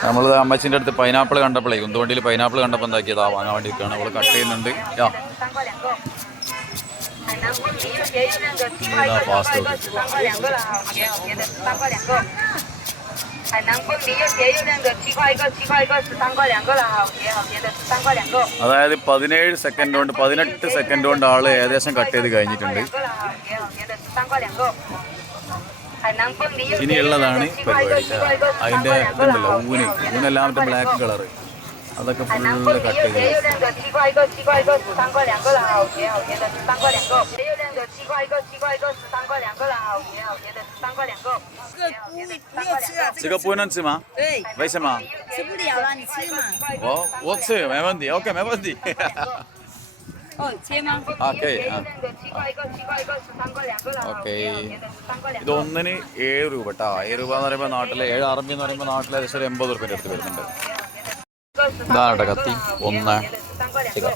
നമ്മൾ അമ്മച്ചിന്റെ അടുത്ത് പൈനാപ്പിൾ കണ്ടപ്പോഴേ കുന്തുവണ്ടിയിൽ പൈനാപ്പിൾ കണ്ടപ്പോൾ എന്താക്കിയതാ? വാങ്ങാൻ വേണ്ടി നിൽക്കുകയാണ് അവൾ കട്ട് ചെയ്യുന്നുണ്ട് ആ അതായത് പതിനേഴ് സെക്കൻഡ് കൊണ്ട് പതിനെട്ട് സെക്കൻഡ് കൊണ്ട് ആൾ ഏകദേശം കട്ട് ചെയ്ത് കഴിഞ്ഞിട്ടുണ്ട്. ഇനിയുള്ളതാണ് പരിപാടി അതിന്റെ ഇതുണ്ടല്ലോ ഊന് ഊനെല്ലാം മറ്റേ ബ്ലാക്ക് കളർ അതൊക്കെ ഫുള്ള് കട്ട് ചെയ്ത് 这个不能吃吗？对。为什么？吃不了了，你吃嘛。我我吃没问题，OK 没问题。哦，切吗？啊，可以啊。ഓക്കെ. ഇത് ഒന്നിന് ഏഴ് രൂപ കേട്ടോ ഏഴ് രൂപ എന്ന് പറയുമ്പോൾ നാട്ടിലെ ഏഴ് അറബി എന്ന് പറയുമ്പോൾ നാട്ടിലെ ഏകദേശം എൺപത് റുപ്യന്റെ അടുത്ത് വരുന്നുണ്ട്. ഇതാണ് കേട്ടോ കത്തി. ഒന്ന്. ഇതാ